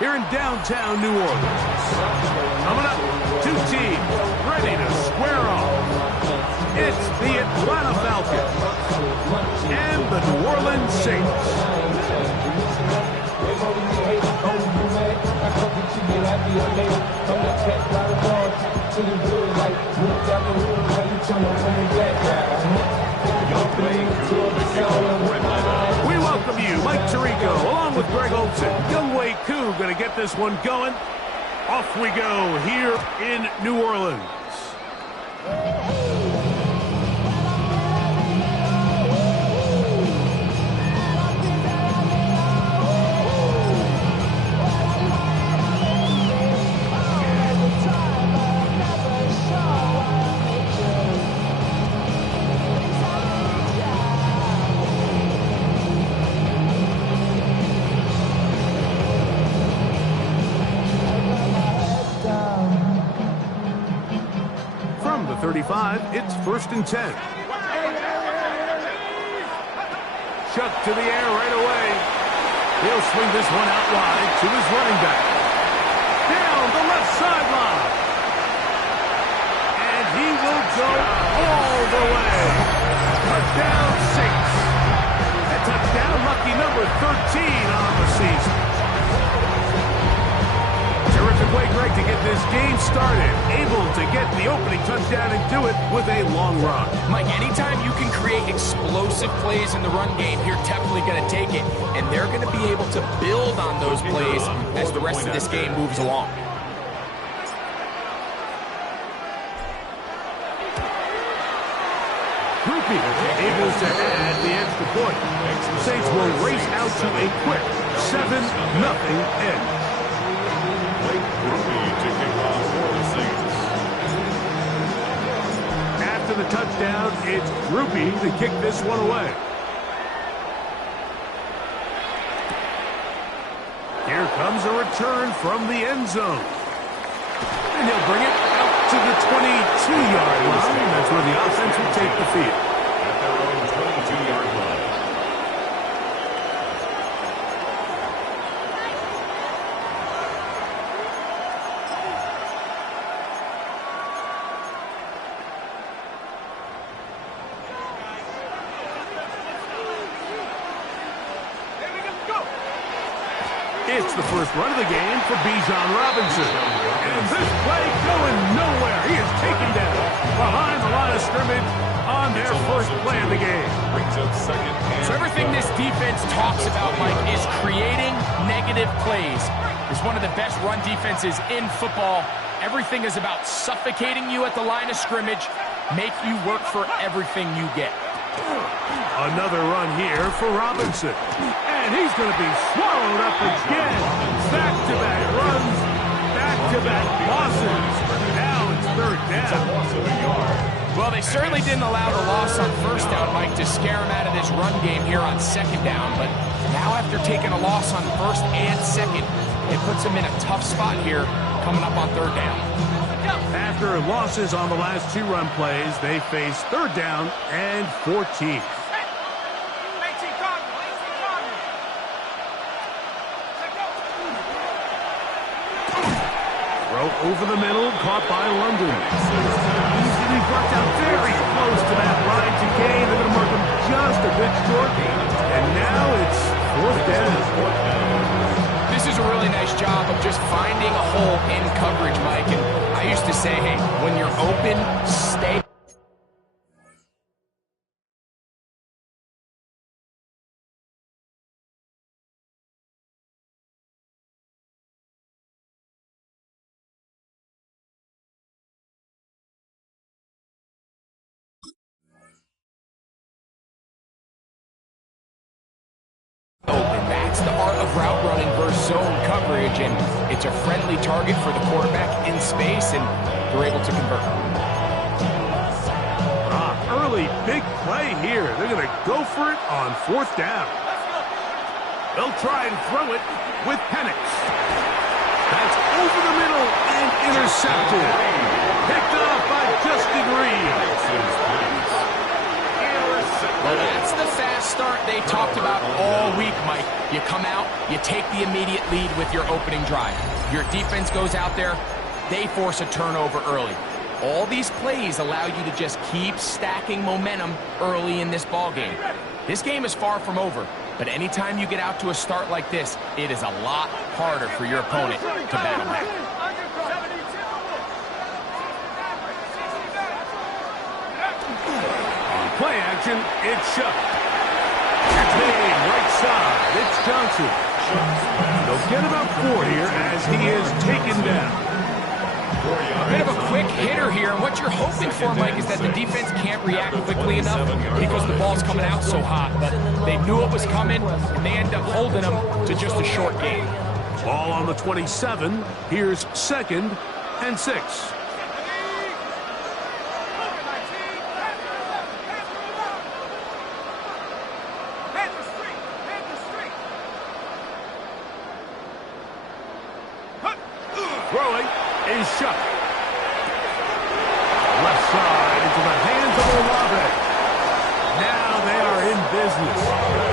here in downtown New Orleans. Coming up, two teams ready to square off. It's the Atlanta Falcons and the New Orleans Saints. We welcome you, Mike Tirico, along with Greg Olson. Younghoe Koo going to get this one going. Off we go here in New Orleans. From the 35, it's 1st and 10. Chuck to the air right away. He'll swing this one out wide to his running back. Down the left sideline. And he will go all the way. Touchdown, Saints. A touchdown, lucky number 13 on the season. Terrific way, Greg, to get this game started. Able to get the opening touchdown and do it with a long run. Mike, anytime you can create explosive plays in the run game, you're definitely going to take it. And they're going to be able to build on those plays as the rest of this game moves along. Groupie able to add the extra point. The Saints will race out to a quick 7-0 edge. After the touchdown, it's Groupie to kick this one away. Here comes a return from the end zone. And he'll bring it out to the 22-yard line. That's where the offense will take the field. At their own 22-yard line. It's the first run of the game for Bijan Robinson. And this play going nowhere. He is taken down behind the line of scrimmage on their first play of the game. So everything this defense talks about, Mike, is creating negative plays. It's one of the best run defenses in football. Everything is about suffocating you at the line of scrimmage, make you work for everything you get. Another run here for Robinson. And he's going to be swallowed up again. Back-to-back runs, back-to-back losses. Now it's 3rd down. Well, they certainly didn't allow the loss on 1st down, Mike, to scare him out of this run game here on 2nd down. But now after taking a loss on 1st and 2nd, it puts him in a tough spot here coming up on 3rd down. After losses on the last 2 run plays, they face 3rd down and 14. Throw over the middle, caught by London. Easily brought down very close to that line to gain. They're going to mark him just a bit short. And now it's 4th down. This is a really nice job of just finding a hole in coverage, Mike. And I used to say, hey, when you're open, stay. That's the art of route running versus zone coverage, and it's a friendly target for the quarterback in space, and they're able to convert. Early big play here. They're going to go for it on 4th down. They'll try and throw it with Penix. That's over the middle and intercepted. Picked up by Justin Reed. Well, that's the fast start they talked about all week, Mike. You come out, you take the immediate lead with your opening drive. Your defense goes out there, they force a turnover early. All these plays allow you to just keep stacking momentum early in this ball game. This game is far from over, but anytime you get out to a start like this, it is a lot harder for your opponent to battle back. On play action, it's Shuck. Made right side, it's Johnson. They'll get about 4 here as he is taken down. A bit of a quick hitter here, and what you're hoping for, Mike, is that the defense can't react quickly enough because the ball's coming out so hot, but they knew it was coming, and they end up holding them to just a short game. Ball on the 27. Here's 2nd and 6. Throwing is Shuck. Left side into the hands of Olave. Now they are in business.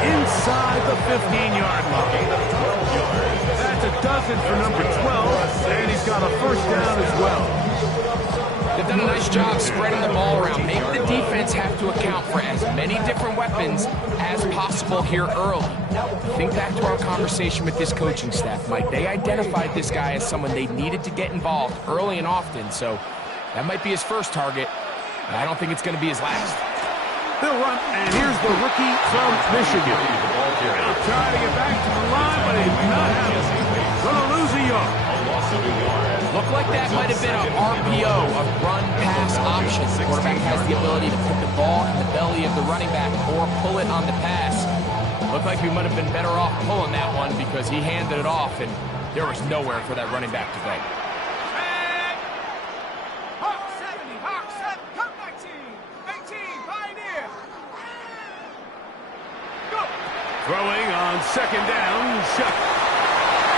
Inside the 15-yard line. That's a dozen for number 12, and he's got a first down as well. They've done a nice job spreading the ball around. Make the defense have to account for as many different weapons as possible here early. Think back to our conversation with this coaching staff, Mike. They identified this guy as someone they needed to get involved early and often, so that might be his first target, but I don't think it's going to be his last. They'll run, and here's the rookie from Michigan. He'll try to get back to the line, but he's not having it. Going to lose a yard. Looked like that might have been an RPO, a run-pass option. The quarterback has the ability to put the ball in the belly of the running back or pull it on the pass. Looked like we might have been better off pulling that one because he handed it off, and there was nowhere for that running back to go. Throwing on 2nd down, Shuck.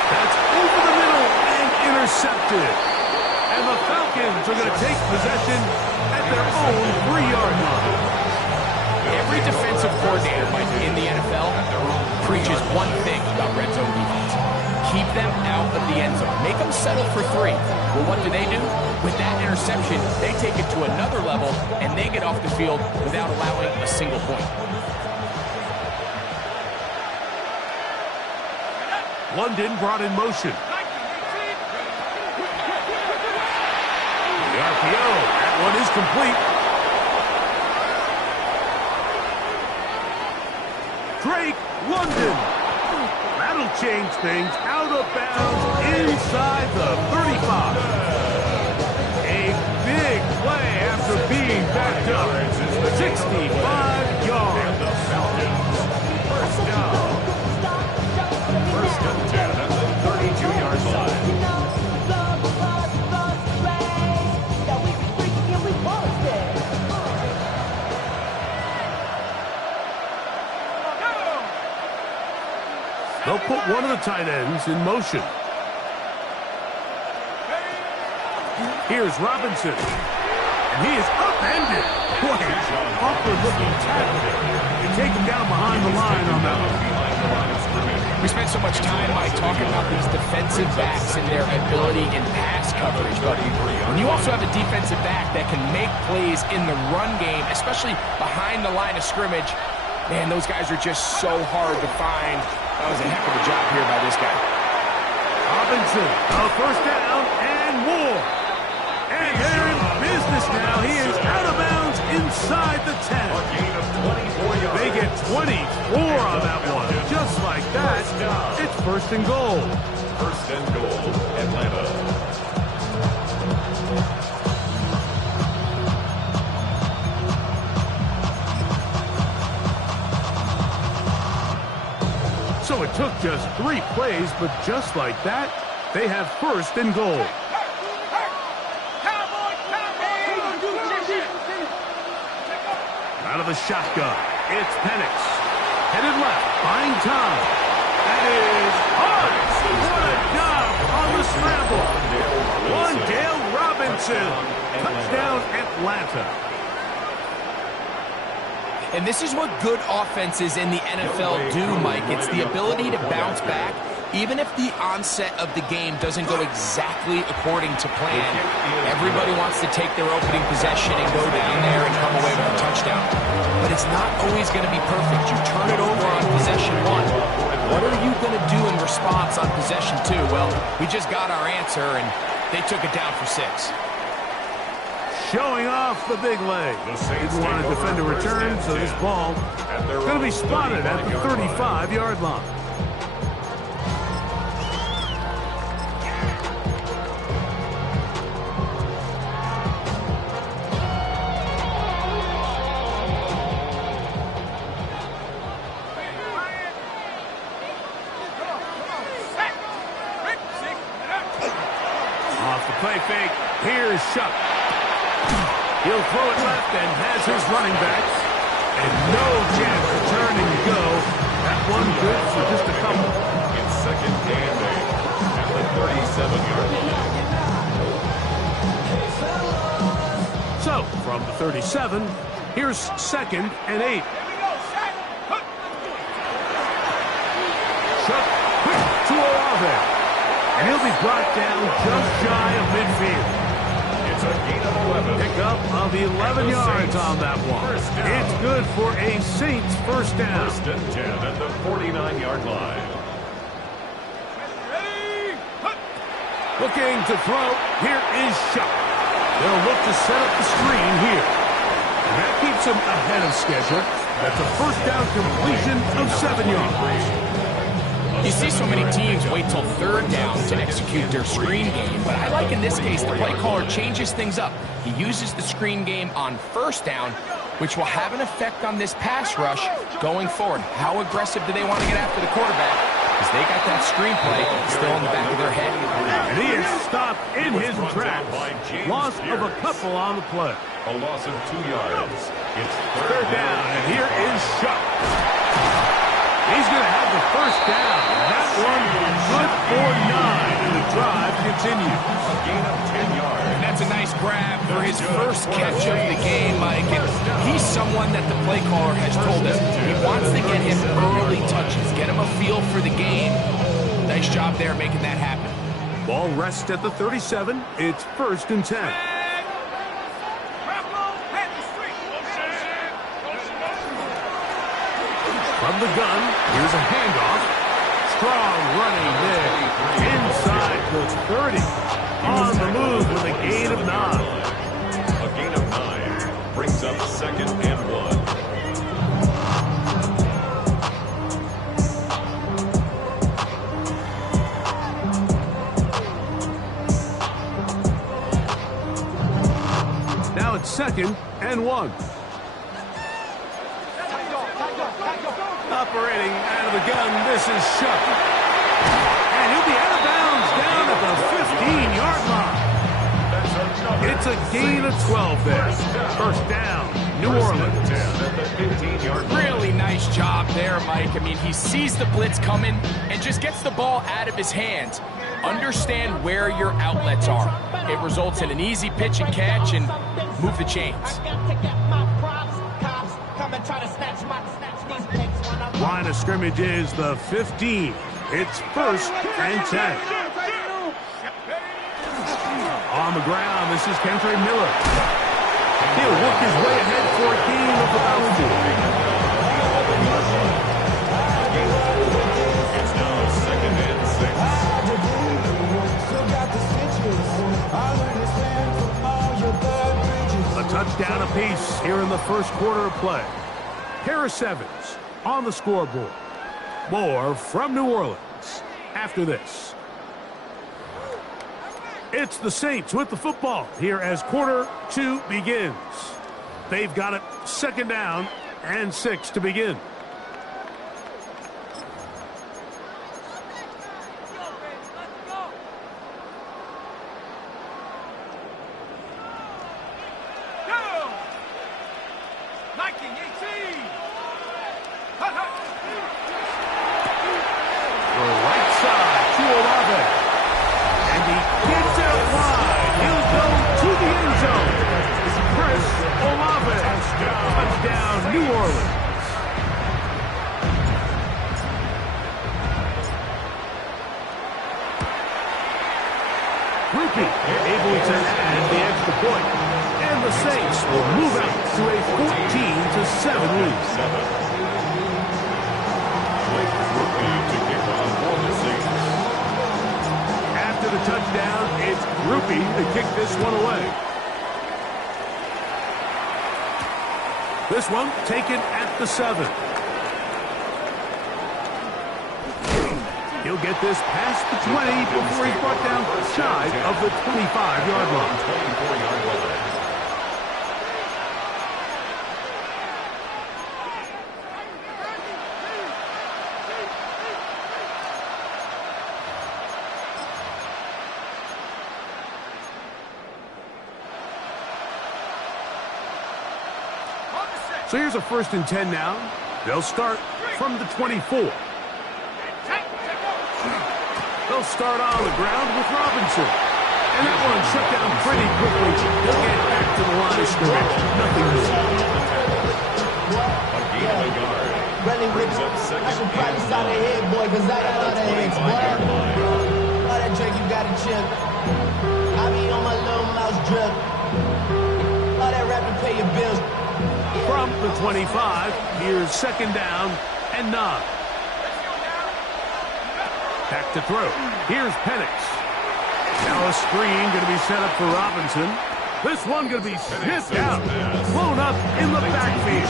That's over the middle and intercepted. And the Falcons are going to take possession at their own 3-yard line. Every defensive coordinator, Mike, in the NFL preaches one thing about red zone defense. Keep them out of the end zone. Make them settle for 3. Well, what do? With that interception, they take it to another level, and they get off the field without allowing a single point. London brought in motion. The RPO, that one is complete. Drake, London. That'll change things. Out of bounds inside the 35. A big play after being backed up. 65 yards. First down. First and 10 at the 32-yard line. They'll put one of the tight ends in motion. Here's Robinson. And he is upended. Boy, awkward-looking tackle. You take him down behind the line on that one. We spent so much time, Mike, talking about these defensive backs and their ability in pass coverage, but when you also have a defensive back that can make plays in the run game, especially behind the line of scrimmage, man, those guys are just so hard to find. That was a heck of a job here by this guy. Robinson, a first down and more. And they're in business now. He is out of bounds inside the 10. They get 24 on that one. Just like that, it's first and goal. First and goal, Atlanta. So it took just 3 plays, but just like that, they have first and goal. Out of the shotgun, it's Penix. Headed left, buying time. That is hard. What a job on the scramble. Wandale Robinson. Touchdown, Atlanta. And this is what good offenses in the NFL do, Mike. It's the ability to bounce back, even if the onset of the game doesn't go exactly according to plan. Everybody wants to take their opening possession and go down there and come away with a touchdown. But it's not always going to be perfect. You turn it over on possession 1. What are you going to do in response on possession 2? Well, we just got our answer, and they took it down for 6. Showing off the big leg. Didn't want to defend a return, so this ball going to be spotted at the 35-yard line. Off the play fake. Here's Shuck. He'll throw it left and has his running backs. And no chance to turn and go. That one good for just a couple. It's second and 8 at the 37-yard line. So, from the 37, here's second and 8. Shuck quick to Olave. And he'll be brought down just shy of midfield. It's a gain of 11. Pickup of 11 yards on that one. It's good for a Saints first down. First and 10 at the 49-yard line. Looking to throw. Here is Shuck. They'll look to set up the screen here. And that keeps him ahead of schedule. That's a first down completion of 7 yards. You see so many teams wait till third down to execute their screen game, but I like in this case the play caller changes things up. He uses the screen game on first down, which will have an effect on this pass rush going forward. How aggressive do they want to get after the quarterback? Because they got that screenplay still in the back of their head. And he is stopped in his tracks. Loss of a couple on the play. A loss of 2 yards. It's Third down, and here is Shuck. He's going to have the first down. That one good for 9, and the drive continues. A gain of 10 yards. And that's a nice grab for his first catch of the game, Mike. And he's someone that the play caller has told us he wants to get him early touches, get him a feel for the game. Nice job there making that happen. Ball rests at the 37. It's first and 10. From the gun, here's a handoff. Strong running there. Inside the 30. On the move with a gain of 9. A gain of 9 brings up second and 1. Now it's second and 1. Operating out of the gun, this is Shuck. And he'll be out of bounds down at the 15-yard line. It's a gain of 12 there. First down, New Orleans. Really nice job there, Mike. I mean, he sees the blitz coming and just gets the ball out of his hands. Understand where your outlets are. It results in an easy pitch and catch and move the chains. Line of scrimmage is the 15. It's first and 10. On the ground, this is Kentre Miller. He'll work his way ahead for a gain of about 4. It's now second and 6. A touchdown apiece here in the first quarter of play. Harris Evans on the scoreboard. More from New Orleans after this. It's the Saints with the football here as quarter 2 begins. They've got it second down and 6 to begin. New Orleans. Groupie able to add the extra point. And the Saints will move out to a 14-7 lead. After the touchdown, it's Groupie to kick this one away. This one taken at the 7. He'll get this past the 20 before he's brought down shy of the 25-yard line. So here's a 1st and 10 now. They'll start from the 24. They'll start on the ground with Robinson. And that one shut down pretty quickly. He'll get back to the line of scrimmage. Nothing new. A gain of a yard. Brings up second. I should practice out of head, boy, because I got all that heads, boy. All that drink you got to chip. I be on my little mouse drip. All that rapping, pay your bills. From the 25, here's 2nd down and 9. Back to throw. Here's Penix. Now a screen going to be set up for Robinson. This one going to be sniffed out. Blown up in the backfield.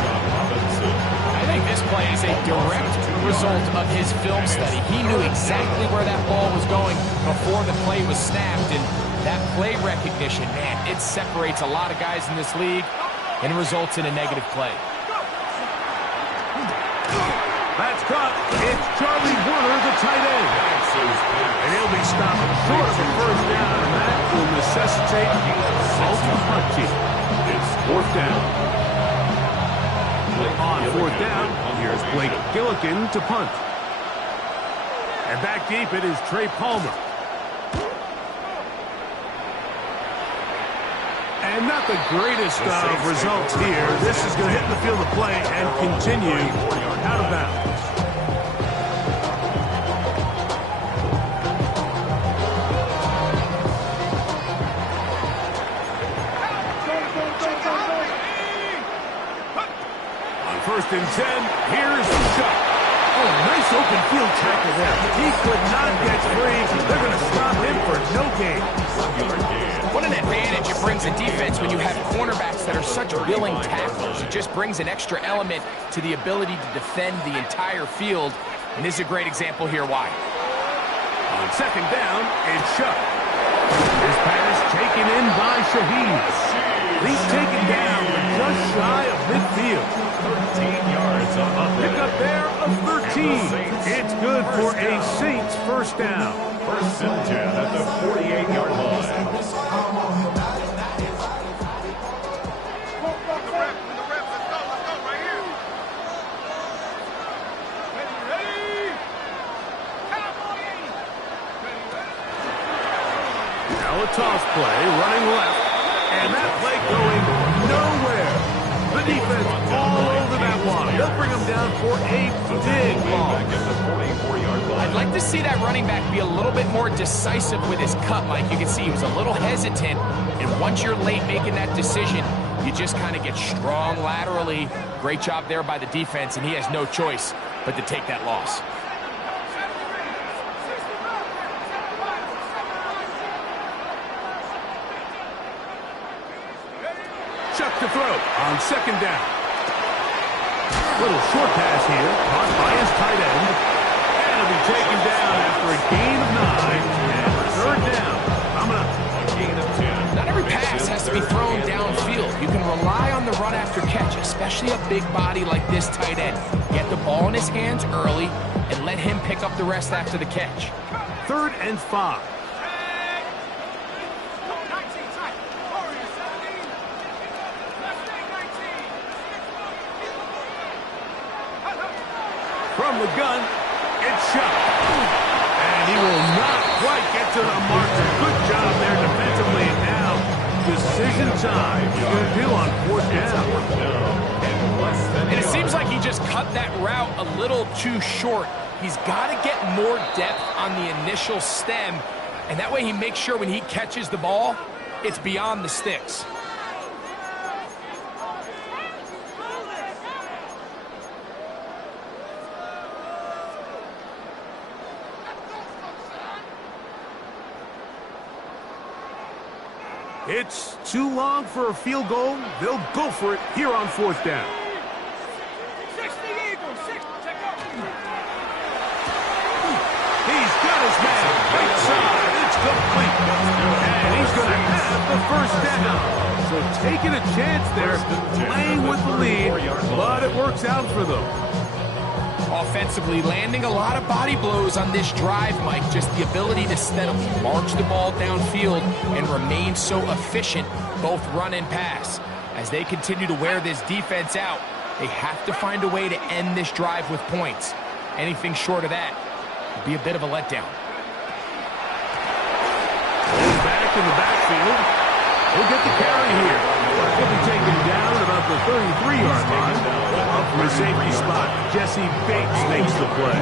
I think this play is a direct result of his film study. He knew exactly where that ball was going before the play was snapped. And that play recognition, man, it separates a lot of guys in this league and results in a negative play. That's caught. It's Charlie Warner, the tight end. And he'll be stopped short of a 1st down, and that will necessitate ultimate punching. It's 4th down. On 4th down, here's Blake Gillikin to punt. And back deep it is Trey Palmer. And not the greatest of results here. This is going to hit the field of play and continue out of bounds. On 1st and 10, here's Shuck. Oh, nice open field tackle there. He could not get free. They're going to stop him for no gain. What an advantage it brings a defense when you have cornerbacks that are such willing tacklers. It just brings an extra element to the ability to defend the entire field. And this is a great example here why. On 2nd down, it's Shuck. His pass taken in by Shaheed. He's taken down just shy of midfield. 13 yards on the Pick up there of 13. It's good for a Saints 1st down. 1st and 10 at the 48-yard line. Now a toss play, running left, and that play going nowhere. The defense all over that one. They'll bring him down for a big ball. I'd like to see that running back be a little bit more decisive with his cut, Mike. You can see he was a little hesitant, and once you're late making that decision, you just kind of get strong laterally. Great job there by the defense, and he has no choice but to take that loss. Chuck to throw on 2nd down. Little short pass here, caught by his tight end. And it'll be taken down after a gain of 9. And 3rd down, coming up. A gain of 10. Not every pass has to be thrown downfield. You can rely on the run after catch, especially a big body like this tight end. Get the ball in his hands early and let him pick up the rest after the catch. 3rd and 5. From the gun, it's Shuck. And he will not quite get to the marker. Good job there defensively. And now, decision time. He's going to do on 4th down. And it seems like he just cut that route a little too short. He's got to get more depth on the initial stem And that way he makes sure when he catches the ball, it's beyond the sticks. It's too long for a field goal. They'll go for it here on 4th down. 60 Eagles, 6, check out. He's got his man right side. It's complete. And he's going to have the first down. So taking a chance there, playing with the lead, but it works out for them. Offensively, landing a lot of body blows on this drive, Mike. Just the ability to steadily march the ball downfield and remain so efficient, both run and pass. As they continue to wear this defense out, they have to find a way to end this drive with points. Anything short of that would be a bit of a letdown. Back in the backfield. He'll get the carry here. He'll be taken down at about the 33-yard line. Up from a safety spot, Jesse Bates makes the play.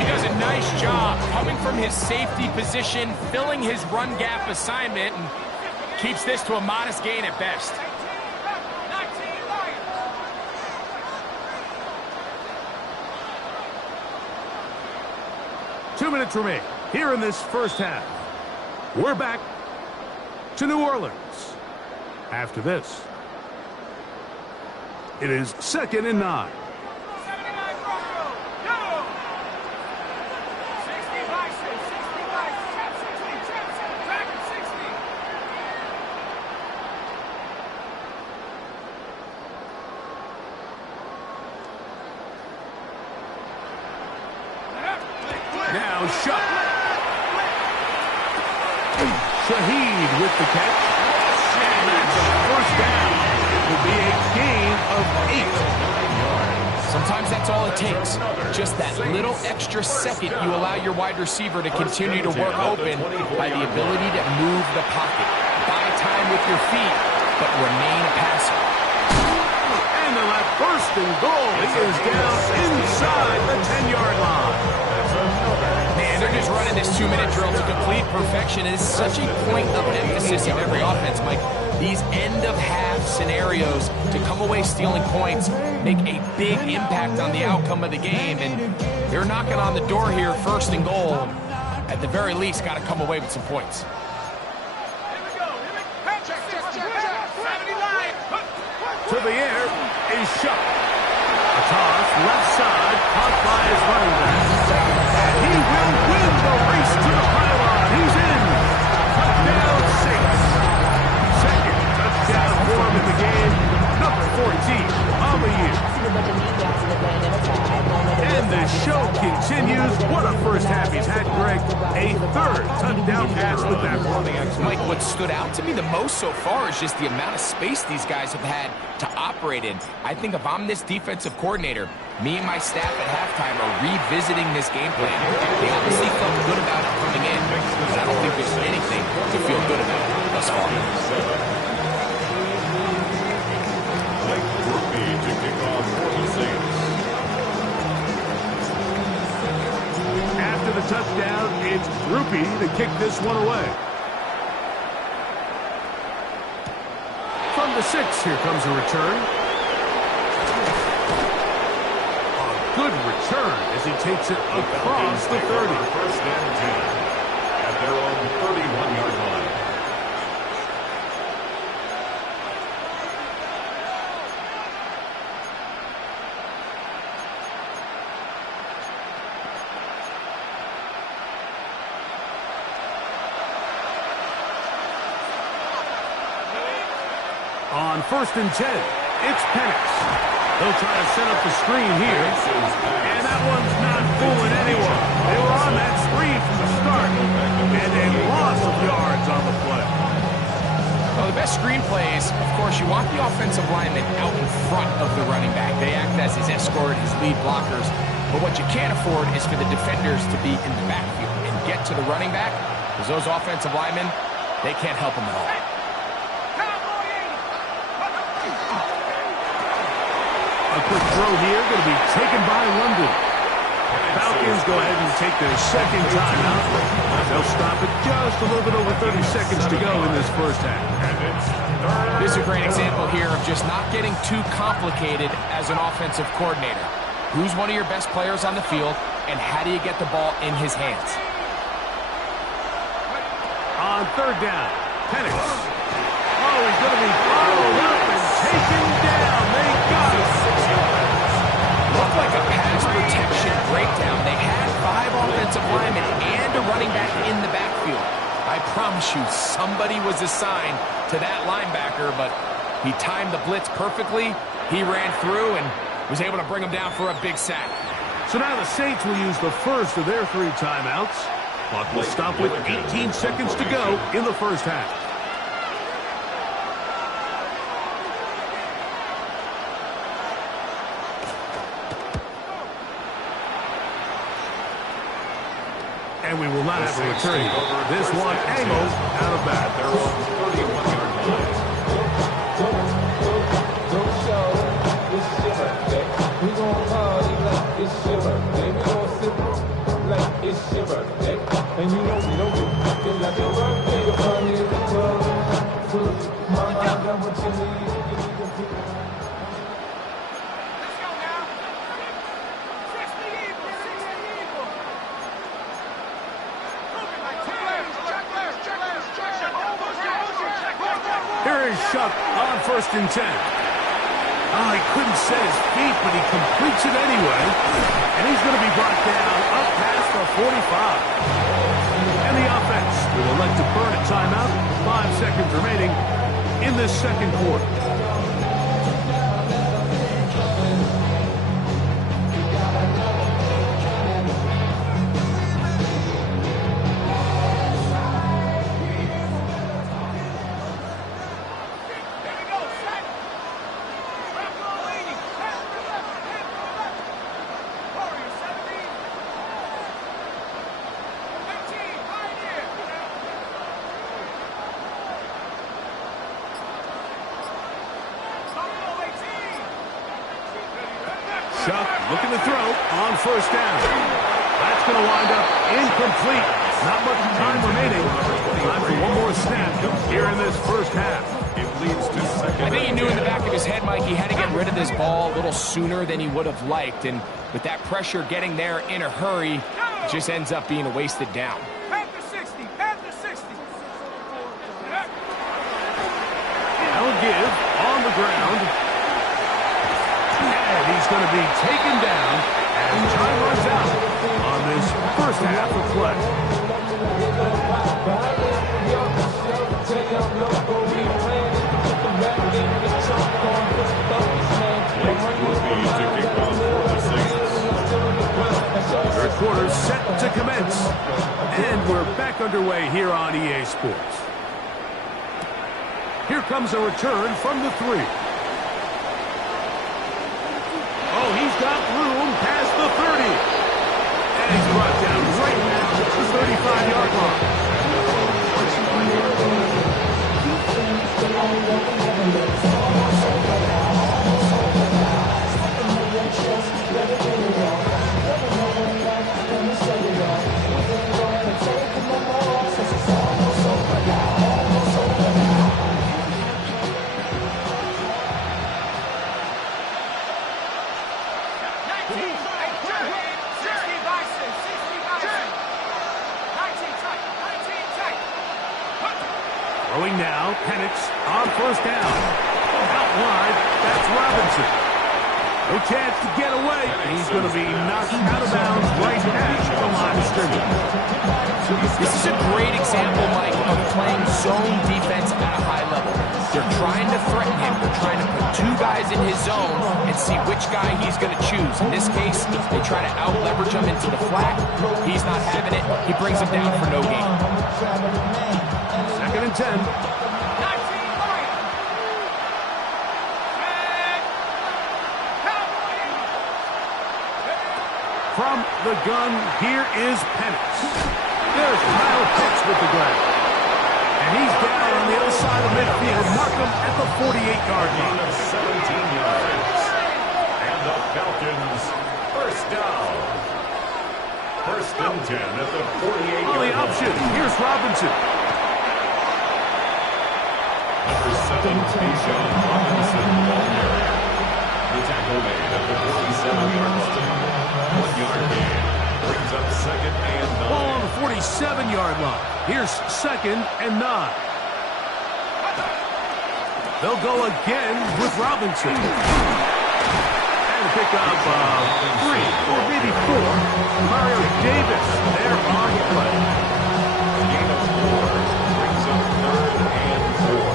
He does a nice job coming from his safety position, filling his run gap assignment, and keeps this to a modest gain at best. 2 minutes remain here in this first half. We're back to New Orleans. After this, it is 2nd and 9. 79 Bobl, go! 65, 65, trap 60, track 60. Now shot. Shaheed with the catch. And that's first down. It will be a gain of 8. Sometimes that's all it takes. Just that little extra second you allow your wide receiver to continue to work open by the ability to move the pocket. Buy time with your feet, but remain a passer. And they'll have first and goal. He is down inside the 10-yard line. Man, they're just running this 2-minute drill to complete perfection. It's such a point of emphasis of every offense, Mike. These end-of-half scenarios to come away stealing points make a big impact on the outcome of the game, and they're knocking on the door here, first and goal. At the very least, got to come away with some points. To the air is shot. A toss left side, caught by his running back. And he will win the race to the pylon. He's in. Touchdown 6. Second touchdown for him in the game. Number 14 on the year. And the show continues. What a first half he's had, Greg. A third touchdown pass with that running action. Mike, what stood out to me the most so far is just the amount of space these guys have had to operate in. I think if I'm this defensive coordinator, me and my staff at halftime are revisiting this game plan. They obviously felt good about it coming in, but I don't think there's anything to feel good about thus far. To kick off for the Saints. After the touchdown, it's Groupie to kick this one away. From the 6, here comes a return. A good return as he takes it across the 30. First and 10 at their own 31-yard line. On 1st and 10, it's Penix. They'll try to set up the screen here. And that one's not fooling anyone. They were on that screen from the start. And a loss of yards on the play. Well, the best screen plays, of course, you want the offensive lineman out in front of the running back. They act as his escort, his lead blockers. But what you can't afford is for the defenders to be in the backfield and get to the running back, because those offensive linemen, they can't help them at all. A quick throw here, going to be taken by London. Falcons go ahead and take their second timeout. They'll stop it just a little bit over 30 seconds to go in this first half. This is a great example here of just not getting too complicated as an offensive coordinator. Who's one of your best players on the field, and how do you get the ball in his hands? On third down, Penix. Oh, he's going to be followed up and taken down. They got it. Looked like a pass protection breakdown. They had 5 offensive linemen and a running back in the backfield. I promise you, somebody was assigned to that linebacker, but he timed the blitz perfectly. He ran through and was able to bring him down for a big sack. So now the Saints will use the first of their 3 timeouts. Clock will stop with 18 seconds to go in the first half. And we will not have a return. This one angled out of bounds. They're on 31-yard line. We gon' party like it's your birthday. We gon' sip like it's your birthday. And you know we don't get fucking like your birthday. Your party in the club. Mama, I got what you need. Let's go now. 60 Eagle, 60 Eagle. Here is Shuck on 1st and 10. Oh, he couldn't set his feet, but he completes it anyway. And he's going to be brought down up past the 45. And the offense will elect to burn a timeout. 5 seconds remaining in this second quarter. Shuck looking to throw on 1st down. That's going to wind up incomplete. Not much time remaining. Time for one more snap here in this first half. It leads to second. I think he knew in the back of his head, Mike, he had to get rid of this ball a little sooner than he would have liked. And with that pressure getting there in a hurry, it just ends up being a wasted down. Panther 60, Panther 60. Now give on the ground. And he's going to be taken down as time runs out on this first half of play. Third quarter set to commence. And we're back underway here on EA Sports. Here comes a return from the 3. Oh, he's got room past the 30. And he's brought down right now to the 35-yard line. Throwing now, Penix on 1st down. Out wide, that's Robinson. No chance to get away. He's going to be knocked out of bounds right at the line of scrimmage. This is a great example, Mike, of playing zone defense at a high level. They're trying to threaten him. They're trying to put 2 guys in his zone and see which guy he's going to choose. In this case, they try to out-leverage him into the flat. He's not having it. He brings him down for no gain. 2nd and 10. From the gun, here is Penix. There's Kyle Pitts with the grab. And he's down on the other side of midfield. Mark him at the 48-yard line. 17 yards. And the Falcons, 1st down. and 10 at the 48-yard On the line. option, here's Robinson. Number 7, Bijan Robinson, ball carrier. The tackle made at the 47-yard line. 1-yard gain. Brings up second and 9. Ball on the 47-yard line. Here's second and 9. They'll go again with Robinson. And pick up 3 or maybe 4. Mario Davis there on the play. Gain of 4 brings up third and 4.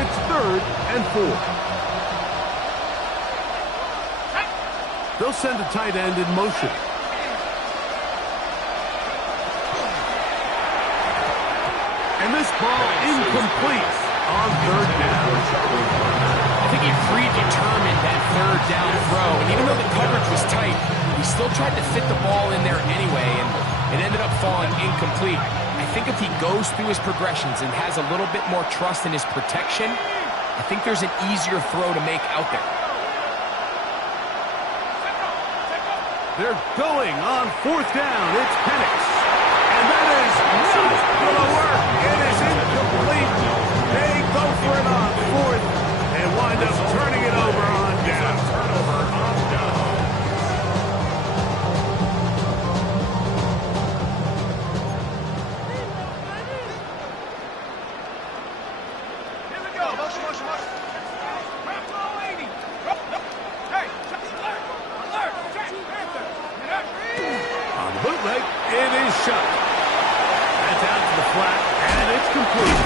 It's third and 4. They'll send a tight end in motion. And this ball incomplete on third down. I think he predetermined that third down throw, and even though the coverage was tight, he still tried to fit the ball in there anyway, and it ended up falling incomplete. I think if he goes through his progressions and has a little bit more trust in his protection, I think there's an easier throw to make out there. They're going on fourth down. It's Penix. And that is not going to work. It is incomplete. They go for it on fourth and wind up turning it over on down. Turnover on down. Here we go. Motion, motion, motion. Crap low 80. Hey, alert. Check. Panther. On the bootleg, it is shut. That's out to the flat, and it's complete.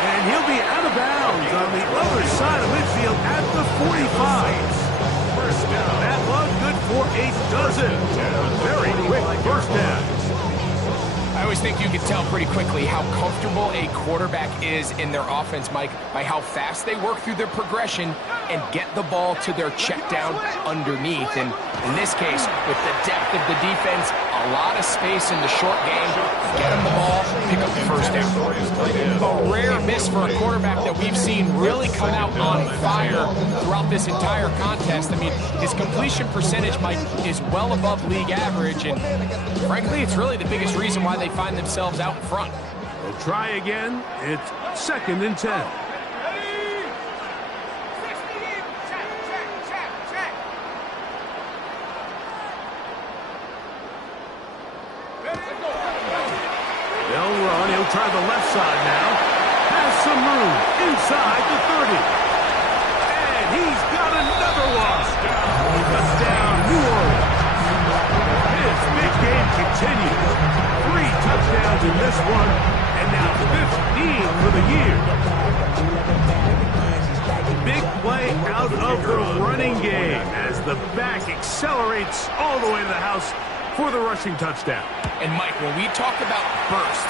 And he'll be out of bounds on the other side of midfield at the 45. First down. That one good for a dozen. Very quick first down. I always think you can tell pretty quickly how comfortable a quarterback is in their offense, Mike, by how fast they work through their progression and get the ball to their check down underneath. And in this case, with the depth of the defense, a lot of space in the short game, get them the ball, pick up the first down. A rare miss for a quarterback that we've seen really come out on fire throughout this entire contest. I mean, his completion percentage, Mike, is well above league average, and frankly, it's really the biggest reason why they find themselves out in front. They'll try again. It's second and 10. They'll run. He'll try the left side now. Has some room inside the 30. And he's got another one. Touchdown, New Orleans. His big game continues. 3 touchdowns in this one, and now 15 for the year. Big play out of the running game as the back accelerates all the way to the house for the rushing touchdown. And Mike, when we talk about burst,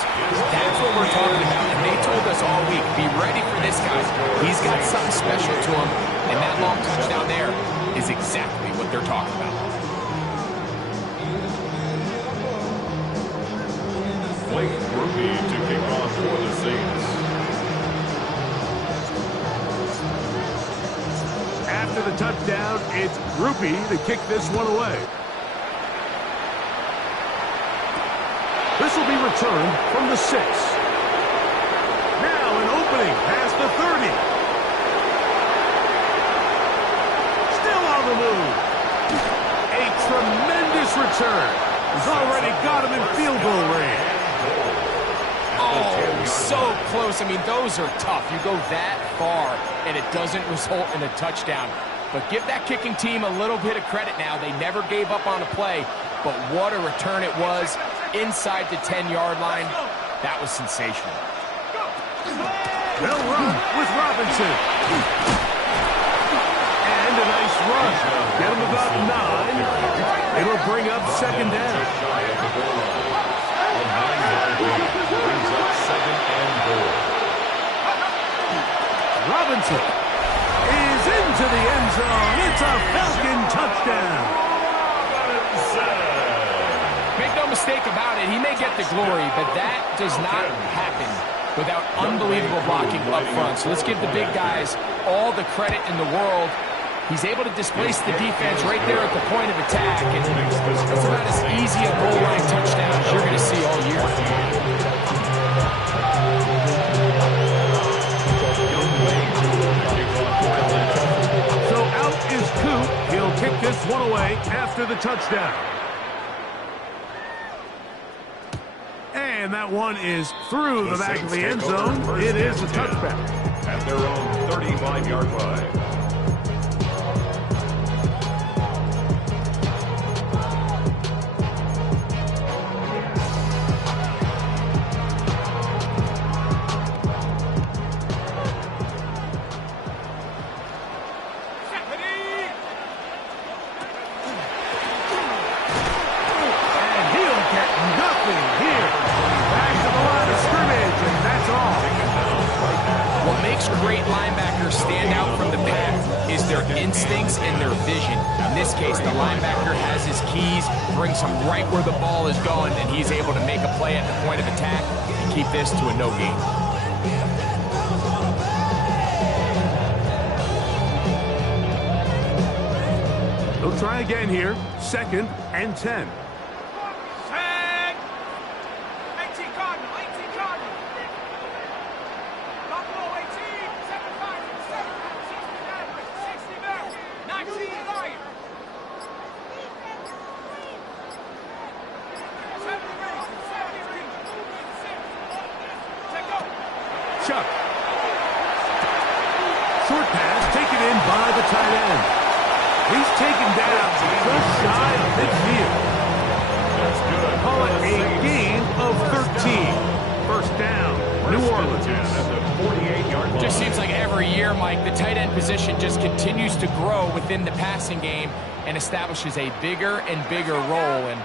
that's what we're talking about. And they told us all week, be ready for this guy. He's got something special to him, and that long touchdown there is exactly what they're talking about. Blake Ruby to kick off for the Saints. After the touchdown, it's Groupie to kick this one away. This will be returned from the 6. Now an opening past the 30. Still on the move. A tremendous return. He's already got him in field goal range. Oh, so close. I mean, those are tough. You go that far, and it doesn't result in a touchdown. But give that kicking team a little bit of credit now. They never gave up on a play, but what a return it was inside the 10-yard line. That was sensational. They'll run with Robinson. And a nice run. Get him about 9. It'll bring up second down. Robinson is into the end zone. It's a Falcon touchdown. Make no mistake about it, he may get the glory, but that does not happen without unbelievable blocking up front. So let's give the big guys all the credit in the world He's able to displace the defense right there at the point of attack. And it's about as easy a goal line touchdown as you're going to see all year. So out is Coop. He'll kick this one away after the touchdown. And that one is through the back of the end zone. It is a touchback. At their own 35-yard line. Great linebackers stand out from the pack is their instincts and their vision. In this case, the linebacker has his keys, brings him right where the ball is going, and he's able to make a play at the point of attack and keep this to a no gain. They'll try again here. 2nd and 10. Chuck. Short pass taken in by the tight end. He's taken down just shy of midfield. That's good. Call it a gain of 13. First down, New Orleans. At the 48-yard line. Just seems like every year, Mike, the tight end position just continues to grow within the passing game and establishes a bigger and bigger role. And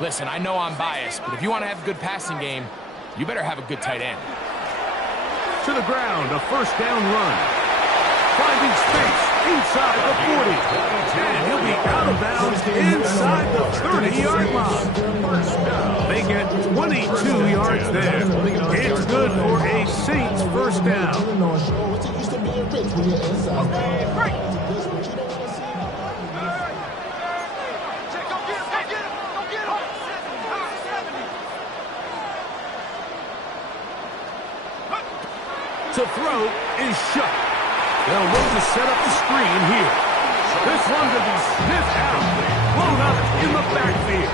listen, I know I'm biased, but if you want to have a good passing game, you better have a good tight end. To the ground, a first down run. Finding space inside the 40. And he'll be out of bounds inside the 30-yard line. They get 22 yards there. It's good for a Saints first down. To throw is shut. They'll look to set up the screen here. This one to be sniffed out. Blown up in the backfield.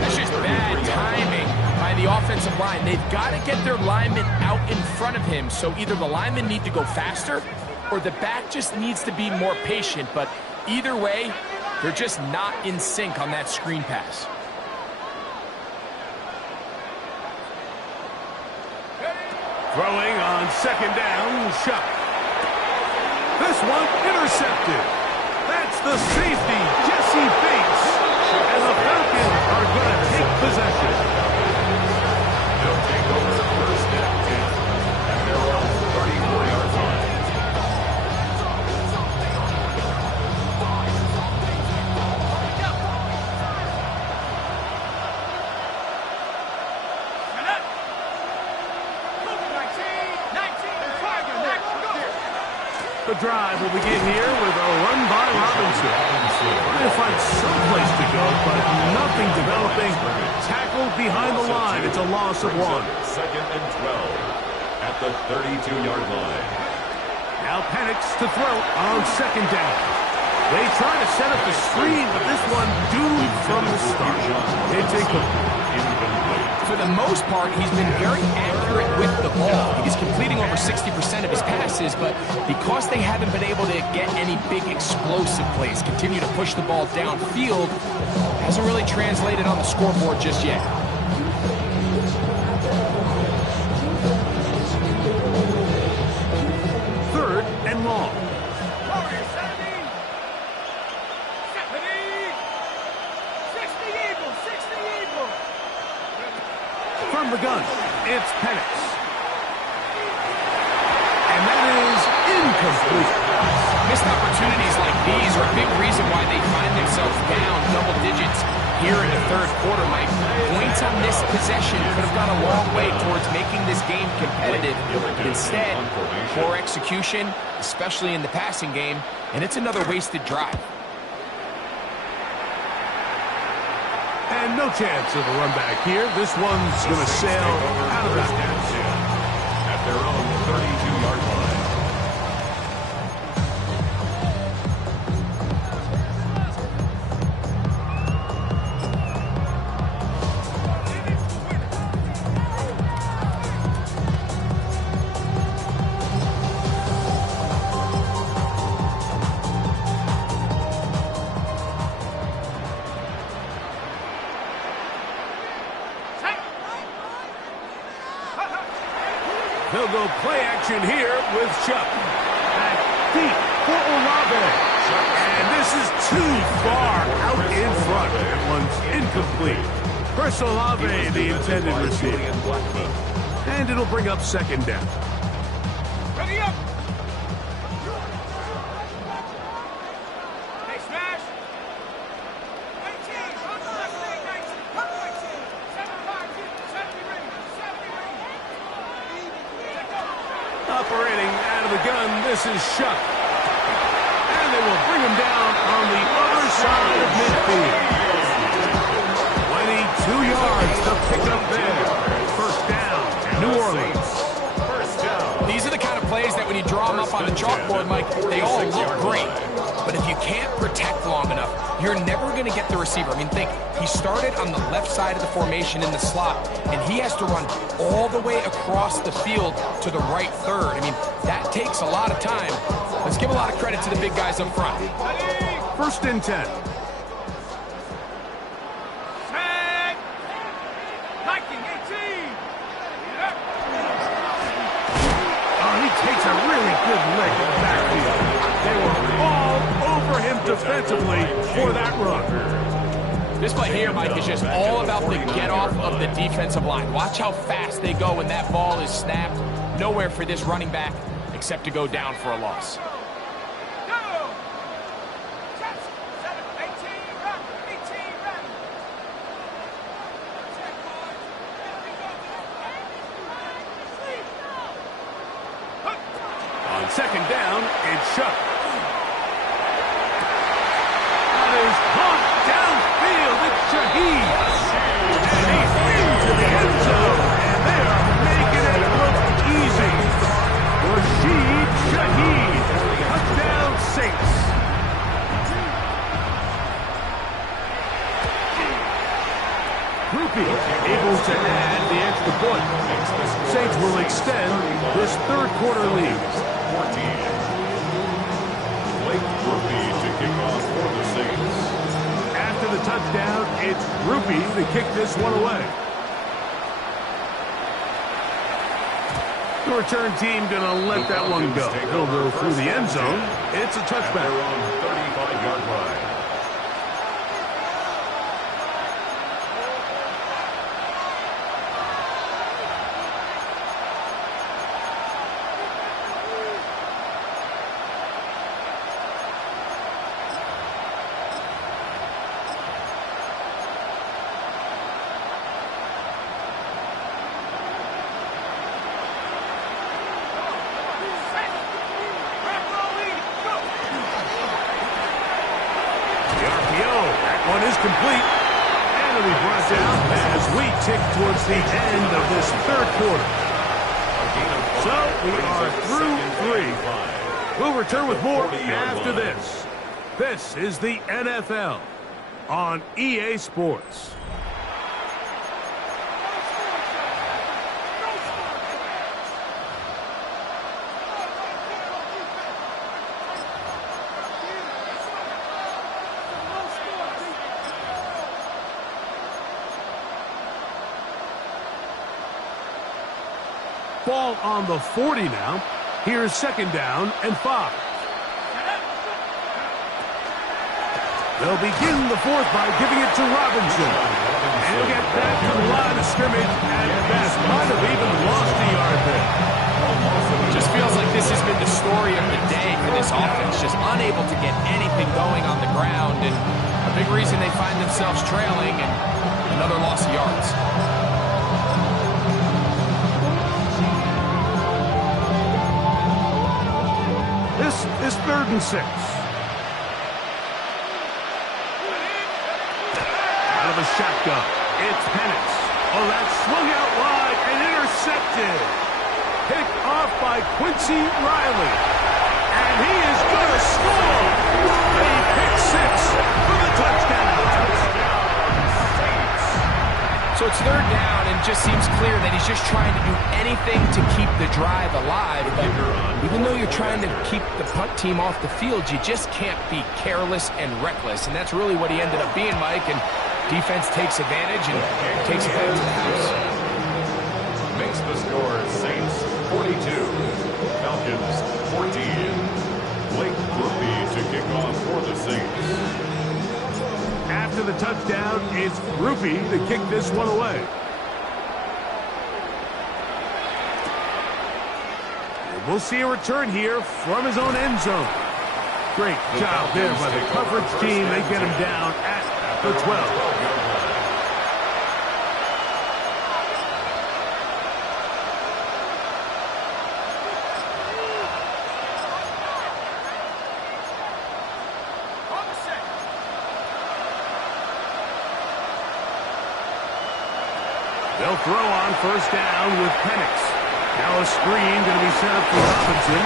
That's just bad timing by the offensive line. They've got to get their linemen out in front of him, so either the linemen need to go faster or the back just needs to be more patient. But either way, they're just not in sync on that screen pass. Throwing on 2nd down, Shuck. This one intercepted. That's the safety, Jesse Bates. And the Falcons are going to take possession. They'll take over the first down at their own 34-yard line. The drive will begin here with a run by Robinson. Trying to find some place to go, but nothing developing. Tackled behind the line. It's a loss of 1. 2nd and 12 at the 32-yard line. Now Penix to throw on 2nd down. They try to set up the screen, but this one doomed from the start. It's incomplete. For the most part, he's been very accurate with the ball. He's completing over 60% of his passes, but because they haven't been able to get any big explosive plays, continue to push the ball downfield, hasn't really translated on the scoreboard just yet. Third and long. From the gun, it's Penix. And that is incomplete. Missed opportunities like these are a big reason why they find themselves down double digits here in the third quarter, Mike. Points on this possession could have gone a long way towards making this game competitive. But instead, poor execution, especially in the passing game, and it's another wasted drive. And no chance of a run back here. This one's going to sail out of bounds. At their own 32-yard line. They'll go play action here with Chuck. Back deep for Olave. And this is too far out in front. That one's incomplete. Chris Olave, the intended receiver. And it'll bring up second down. Ready up! Hey, smash! 19, on the left leg, 19, come 19, 70 ready, 70 ready. Operating out of the gun, this is Chuck. And they will bring him down on the other side of midfield. 22 yards to pick up there. First down, New Orleans. These are the kind of plays that when you draw them up on the chalkboard, Mike, they all look great. But if you can't protect long enough, you're never going to get the receiver. I mean, think, he started on the left side of the formation in the slot, and he has to run all the way across the field to the right third. I mean, that takes a lot of time. Let's give a lot of credit to the big guys up front. First and 10. Tag! 19, 18! Oh, he takes a really good lick in the backfield. They were all over him defensively for that run. This play here, Mike, is just all about the get-off of the defensive line. Watch how fast they go when that ball is snapped. Nowhere for this running back except to go down for a loss. Go! 18, run! 18, run! On second down, it's Chuck. That is caught downfield. It's Shaheed. And he's into the end zone. And they are making it look easy. Rashid Shaheed. Touchdown Saints. Groupie able to add the extra point. Saints will extend this third quarter lead. 14. Blake Groupie to kick off for the Saints. After the touchdown, it's Groupie to kick this one away. The return team going to let that one go. It'll go through the end zone. It's a touchback. Their own 35-yard line. One is complete, and it'll be brought down as we tick towards the end of this third quarter. So we are through 3. We'll return with more after this. This is the NFL on EA Sports. Ball on the 40 now. Here's second down and 5. They'll begin the fourth by giving it to Robinson. And he'll get back to the line of scrimmage at best. Might have even lost a yard there. Just feels like this has been the story of the day for this offense, just unable to get anything going on the ground, and a big reason they find themselves trailing and another loss of yards. This is 3rd and 6. Out of a shotgun, it's Penix. Oh, that swung out wide and intercepted. Picked off by Quincy Riley. And he is going to score. A pick 6 for the touchdown. So it's 3rd down, and it just seems clear that he's just trying to do anything to keep the drive alive. But even though you're trying to keep the punt team off the field, you just can't be careless and reckless. And that's really what he ended up being, Mike. And defense takes advantage and takes it back to the house. Makes the score Saints 42, Falcons 14. Blake Grupe to kick off for the Saints. After the touchdown, it's Grupe to kick this one away. And we'll see a return here from his own end zone. Great job there by the coverage team. They get him down at the 12. They'll throw on 1st down with Penix. Now a screen going to be set up for Robinson.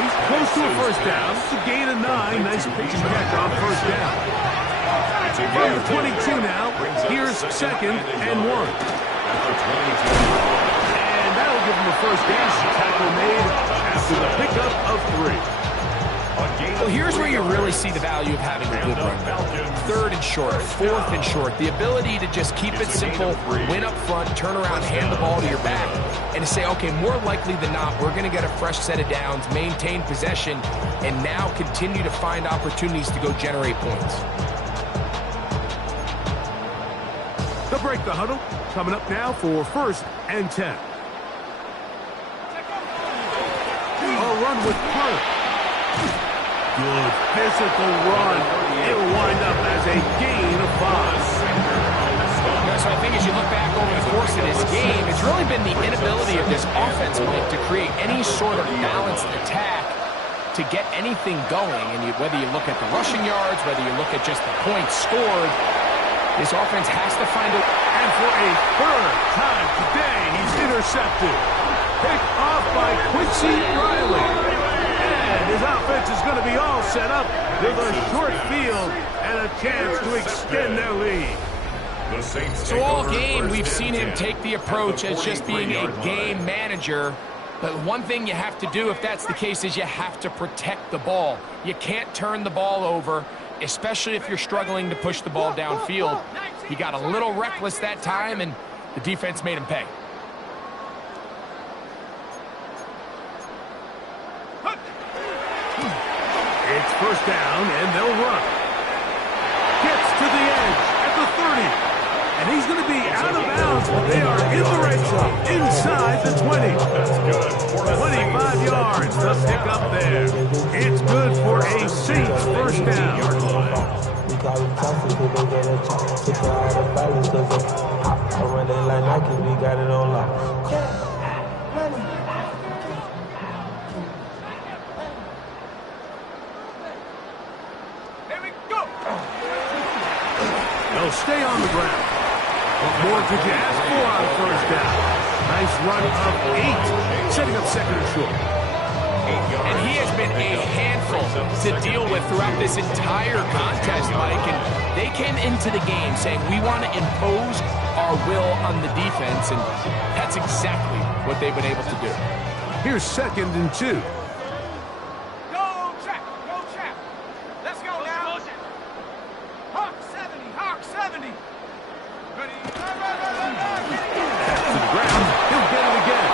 He's close to a 1st down. It's a gain of 9. Nice pitch and catch on 1st down. From the 22 now, here's 2nd and 1. And that'll give him a 1st down. Tackle made after the pickup of 3. Well, here's where you really see the value of having a good run back. 3rd and short, 4th and short. The ability to just keep it simple, win up front, turn around, hand the ball to your back, and to say, okay, more likely than not, we're going to get a fresh set of downs, maintain possession, and now continue to find opportunities to go generate points. They'll break the huddle. Coming up now for 1st and 10. A run with Carter. Good physical run. It'll wind up as a gain of 5. So I think as you look back over the course of this game, it's really been the inability of this offense, Mike, to create any sort of balanced attack to get anything going. And whether you look at the rushing yards, whether you look at just the points scored, this offense has to find a... And for a 3rd time today, he's intercepted. Picked off by Quincy Riley. And his offense is going to be all set up with a short field and a chance to extend their lead. So all game, we've seen him take the approach as just being a game manager. But one thing you have to do, if that's the case, is you have to protect the ball. You can't turn the ball over, especially if you're struggling to push the ball downfield. He got a little reckless that time, and the defense made him pay. It's 1st down, and they'll run. Gets to the edge at the 30. And he's going to be out of bounds, but they are in the red zone, inside the 20. That's good. 25 yards, the pick up there. It's good for a Saints 1st down. We call them toxic, they get a chance to try out of balance, cause I run it like Nike, we got it on lock. They'll stay on the ground. What more could you ask for on 1st down? Nice run of 8, setting up 2nd and short. And he has been a handful to deal with throughout this entire contest, Mike. And they came into the game saying, we want to impose our will on the defense. And that's exactly what they've been able to do. Here's 2nd and 2. Go, check. Let's go now. Hawk 70, Hawk 70. Ready? To the ground. He'll get it again.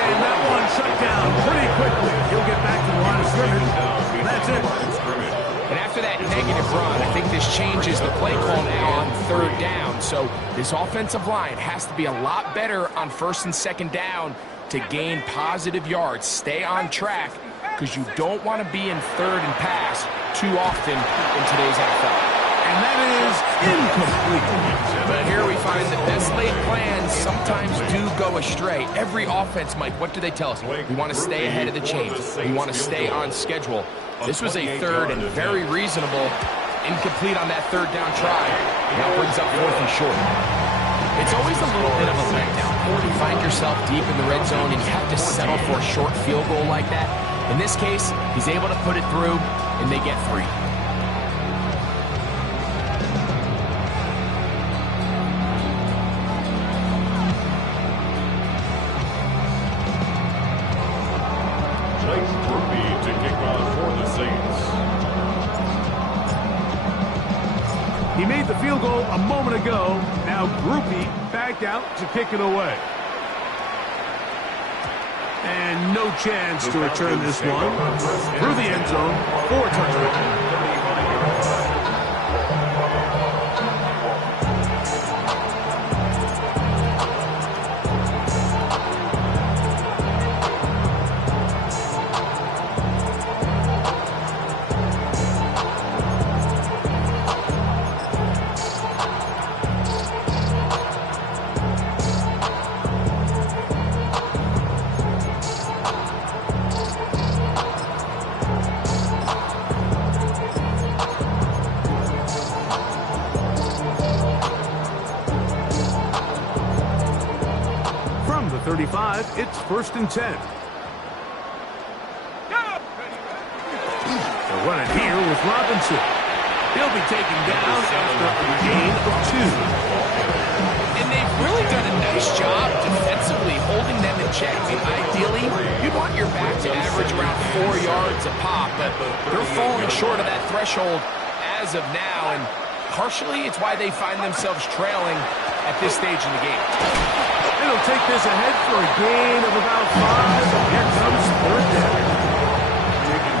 And that one shut down pretty quickly. He'll get back to the line of scrimmage. That's it. And after that negative run, I think this changes the play call now on 3rd down. So this offensive line has to be a lot better on 1st and 2nd down to gain positive yards. Stay on track because you don't want to be in third and pass too often in today's NFL. And that is incomplete. But here we find that best laid plans sometimes do go astray. Every offense, Mike, what do they tell us? We want to stay ahead of the chains. We want to stay on schedule. This was a third and very reasonable. Incomplete on that third down try. Now brings up fourth and short. It's always a little bit of a letdown when you find yourself deep in the red zone and you have to settle for a short field goal like that. In this case, he's able to put it through, and they get 3. To kick off for the Saints. He made the field goal a moment ago. Now Groupie back out to kick it away. And no chance to return this one. Through the end zone for a touchdown. From the 35, it's 1st and 10. They're running here with Robinson. He'll be taken down after a gain of 2. And they've really done a nice job defensively holding them in check. I mean, ideally, you'd want your back to average around 4 yards a pop, but they're falling short of that threshold as of now, and partially it's why they find themselves trailing at this stage in the game. It'll take this ahead for a gain of about 5. Here comes 3rd down.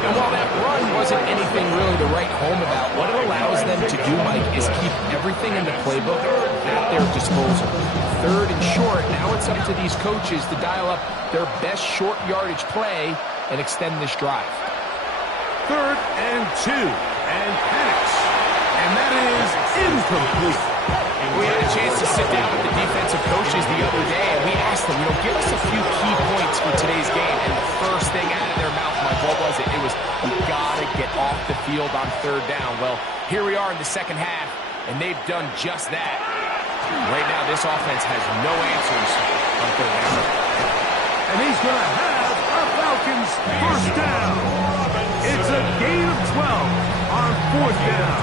And while that run wasn't anything really to write home about, what it allows them to do, Mike, is keep everything in the playbook at their disposal. 3rd and short, now it's up to these coaches to dial up their best short yardage play and extend this drive. 3rd and 2. And Penix. And that is incomplete. We had a chance to sit down with the defensive coaches the other day, and we asked them, give us a few key points for today's game. And the first thing out of their mouth, Mike, what was it? It was, we got to get off the field on 3rd down. Well, here we are in the second half, and they've done just that. Right now, this offense has no answers on 3rd down. And he's going to have a Falcons 1st down. It's a gain of 12 on 4th down.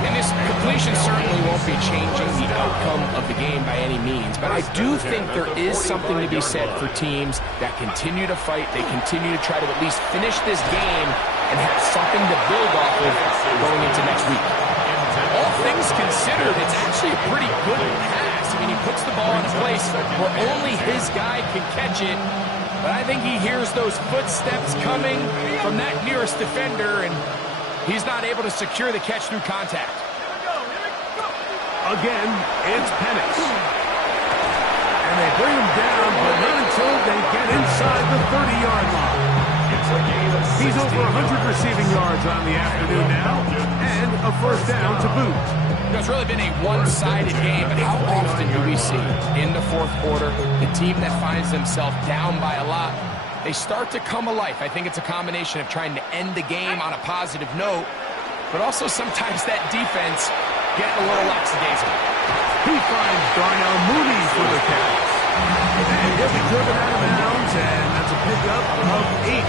And this completion certainly won't be changing the outcome of the game by any means, but I do think there is something to be said for teams that continue to fight, they continue to try to at least finish this game and have something to build off of going into next week. All things considered, it's actually a pretty good pass. I mean, he puts the ball in a place where only his guy can catch it, but I think he hears those footsteps coming from that nearest defender, and he's not able to secure the catch through contact. Again, it's Penix. And they bring him down, but not until they get inside the 30-yard line. He's over 100 receiving yards on the afternoon now, and a 1st down to boot. It's really been a one-sided game, but how often do we see in the 4th quarter the team that finds themselves down by a lot, they start to come alive. I think it's a combination of trying to end the game on a positive note, but also sometimes that defense getting a little lackadaisical. He finds Darnell Mooney for the catch. And he'll be driven out of bounds, and that's a pickup of 8.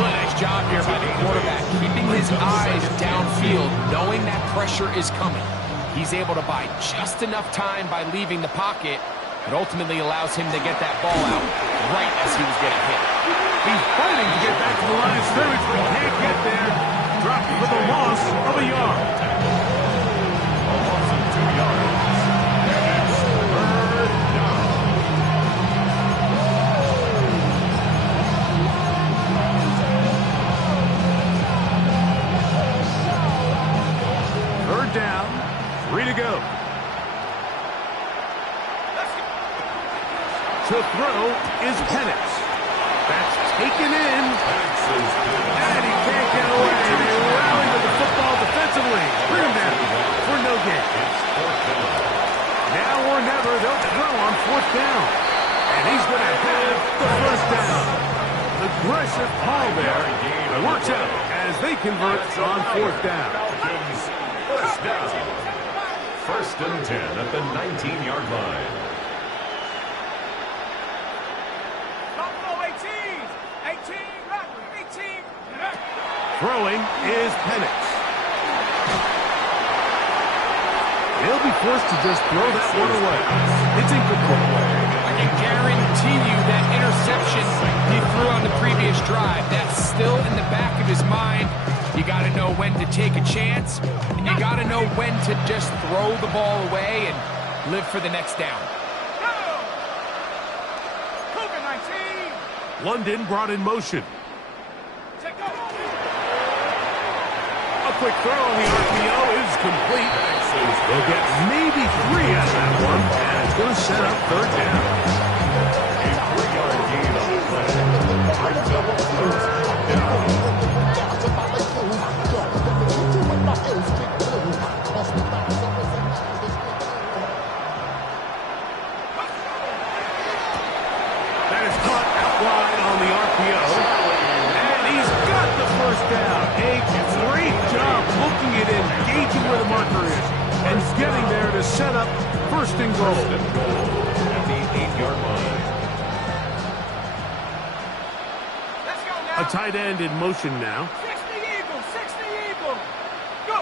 Really nice job here by the quarterback, keeping his eyes downfield, knowing that pressure is coming. He's able to buy just enough time by leaving the pocket. It ultimately allows him to get that ball out right as he was getting hit. He's fighting to get back to the line of scrimmage, but can't get there. Dropped for the loss of a yard. A loss of 2 yards. It's 3rd down. Third down, 3 to go. To throw is Penix. That's taken in. And he can't get away. They rally to the football defensively. Bring him down for no gain. Now or never, they'll throw on 4th down. And he's going to have the 1st down. Aggressive call there. It works out as they convert on 4th down. First down. 1st and 10 at the 19-yard line. Throwing is Penix. He'll be forced to just throw that one away. It's incomplete. I can guarantee you that interception he threw on the previous drive, that's still in the back of his mind. You got to know when to take a chance, and you got to know when to just throw the ball away and live for the next down. London brought in motion. A quick throw on the RPO is complete. They'll get maybe 3 out of that one, and it's going to set up 3rd down. A 3-yard gain on the play. Brings up 3rd down. That is caught out wide on the RPO. And he's got the 1st down. A great job looking at engaging where the marker is and getting there to set up 1st and goal. At the 8-yard line. A tight end in motion now. 60 Eagle. Go.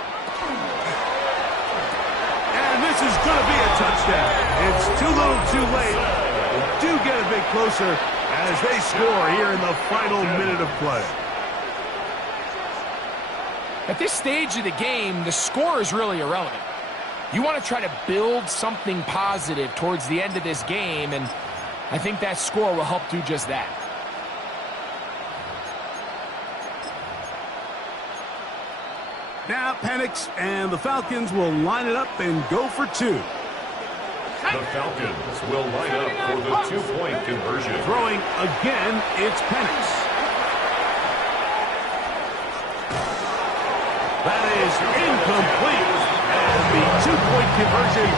And this is going to be a touchdown. It's too little too late. They do get a bit closer as they score here in the final minute of play. At this stage of the game, the score is really irrelevant. You want to try to build something positive towards the end of this game, and I think that score will help do just that. Now Penix and the Falcons will line it up and go for 2. The Falcons will line up for the 2-point conversion. Throwing again, it's Penix. That is incomplete. And the 2-point conversion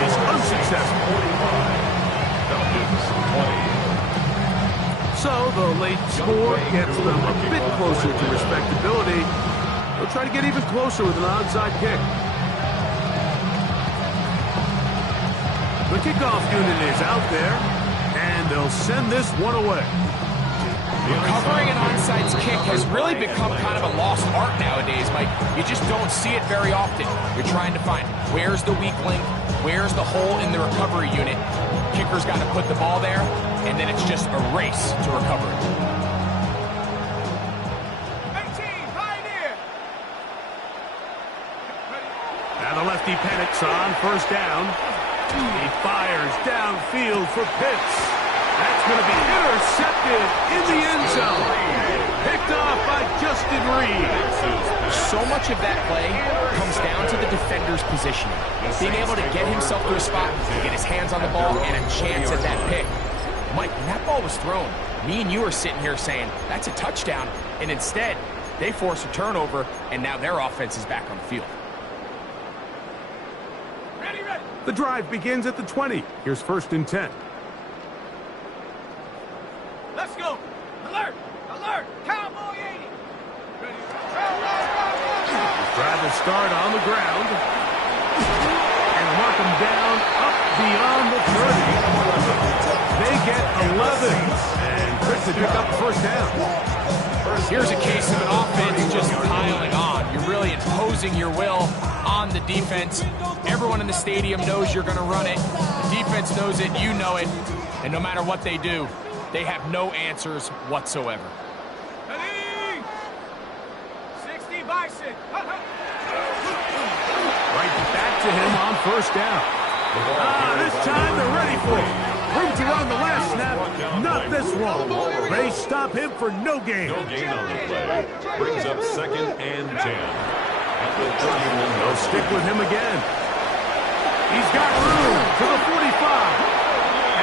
is unsuccessful. Falcons 20. So the late score gets them a bit closer to respectability. They'll try to get even closer with an onside kick. The kickoff unit is out there, and they'll send this one away. Recovering an onside kick has really become kind of a lost art nowadays, Mike. You just don't see it very often. You're trying to find where's the weak link, where's the hole in the recovery unit. Kicker's got to put the ball there, and then it's just a race to recover it. Now the lefty Penix on 1st down. He fires downfield for Pitts. That's going to be intercepted in the end zone. Picked off by Justin Reed. So much of that play comes down to the defender's positioning. Being able to get himself to a spot, to get his hands on the ball, and a chance at that pick. Mike, when that ball was thrown, me and you are sitting here saying, that's a touchdown. And instead, they force a turnover, and now their offense is back on the field. The drive begins at the 20. Here's 1st and 10. Let's go. Alert. Cowboy 80. Try to start on the ground. And mark them down up beyond the 30. They get 11. And Chris to pick up the 1st down. Here's a case of an offense just piling on. You're really imposing your will on the defense. Everyone in the stadium knows you're going to run it. The defense knows it, you know it. And no matter what they do, they have no answers whatsoever. 60 Bison. Right back to him on 1st down. This time they're ready for it. Room to run the last snap. Not this one. They stop him for no gain. No gain on the play. Brings up 2nd and 10. At the 31. They'll stick with him again. He's got room to the 45.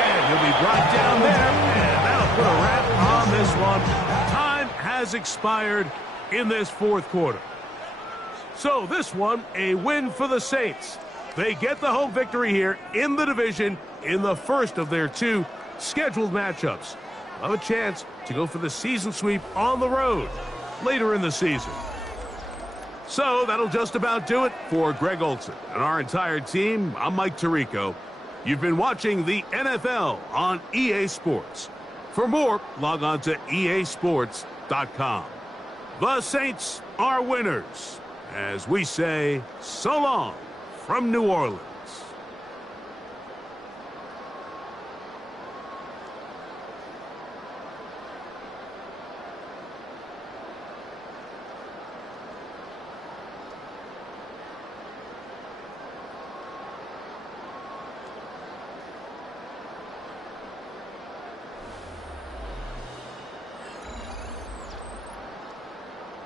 And he'll be brought down there, and that'll put a wrap on this one. Time has expired in this fourth quarter. So this one, a win for the Saints. They get the home victory here in the division in the first of their two scheduled matchups. Have a chance to go for the season sweep on the road later in the season. So that'll just about do it for Greg Olson and our entire team. I'm Mike Tirico. You've been watching the NFL on EA Sports. For more, log on to easports.com. The Saints are winners, as we say so long from New Orleans.